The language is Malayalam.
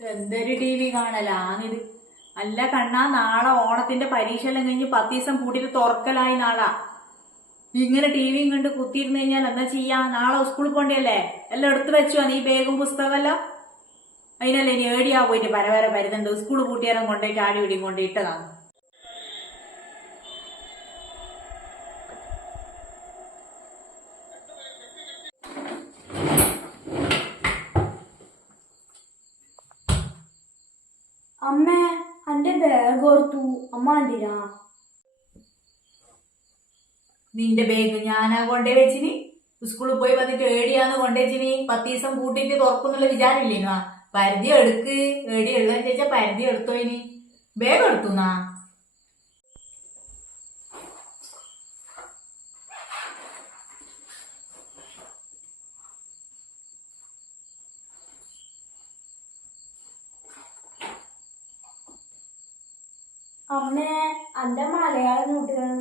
എന്തൊരു ടി വി കാണലാന്നിത് അല്ല കണ്ണാ നാളെ ഓണത്തിന്റെ പരീക്ഷ എല്ലാം കഴിഞ്ഞ് പത്ത് ദിവസം കൂട്ടിയിട്ട് തുറക്കലായി നാളാ. ഇങ്ങനെ ടി വിയും കണ്ട് കുത്തിയിരുന്നു കഴിഞ്ഞാൽ എന്താ ചെയ്യാ? നാളെ സ്കൂളിൽ പോണ്ടിയല്ലേ? എല്ലാം എടുത്തു വെച്ചോ നീ ബാഗും പുസ്തകമെല്ലാം? അതിനല്ലേ ഇനി ഏടിയാ പോയിട്ട് പരവരെ വരുന്നുണ്ട് സ്കൂൾ കൂട്ടിയാലും കൊണ്ടുപോയിട്ട് ആടി പിടിയും കൊണ്ടിട്ടതാണ് അമ്മേ അന്റെ ബാഗ് ഓർത്തു. അമ്മ എന്തിനാ? നിന്റെ ബാഗ് ഞാനാ കൊണ്ടേ വെച്ചിനി. സ്കൂളിൽ പോയി വന്നിട്ട് ഏടിയാന്ന് കൊണ്ടുവച്ചിനി പത്ത് ദിവസം കൂട്ടിയിട്ട് തുറക്കുന്നുള്ള വിചാരമില്ലേനാ? പരിധി എടുക്ക്. ഏടി എഴുതാന്ന് ചോദിച്ചാ പരിധി എടുത്തോ ഇനി ബാഗ് എടുത്തുനാ അമ്മേ അന്റെ മലയാളം കാണുന്നില്ല